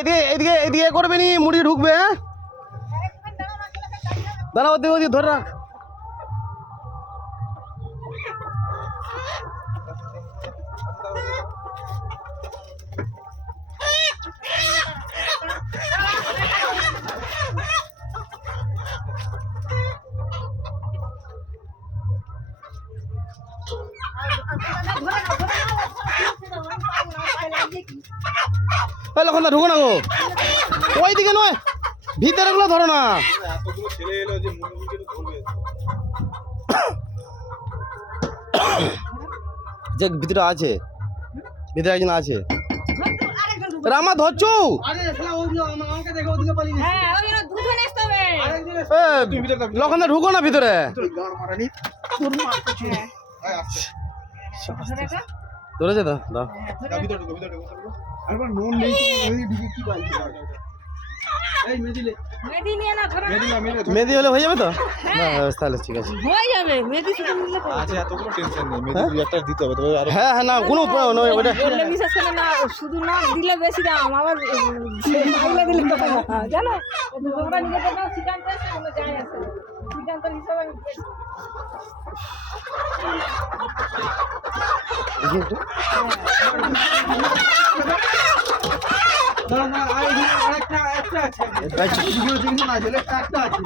এদিকে এদিকে করবে নি, মুড়ি ঢুকবে। হ্যাঁ দাঁড়া, ওদিকে ওদিকে ধরে রাখ। লক্ষণ দা ঢুকো না গো, ওইদিকে নয়, ভিতরে গুলো ধরো না। যে ভিতরে আছে, ভিতরে একজন আছে। রামা ধরছু লক্ষণ দা ঢুকো না ভিতরে। ধরেছে তো মেহেদি হলে হয়ে যাবে তো? তাহলে ঠিক আছে, হ্যাঁ হ্যাঁ, না কোনো শুধু না দিলে বেশি দাম, আবার দিলে জানো তোমরা নিজেদের নাও সিদ্ধান্ত যায় আছে, সিদ্ধান্তের হিসাবে আরেকটা আছে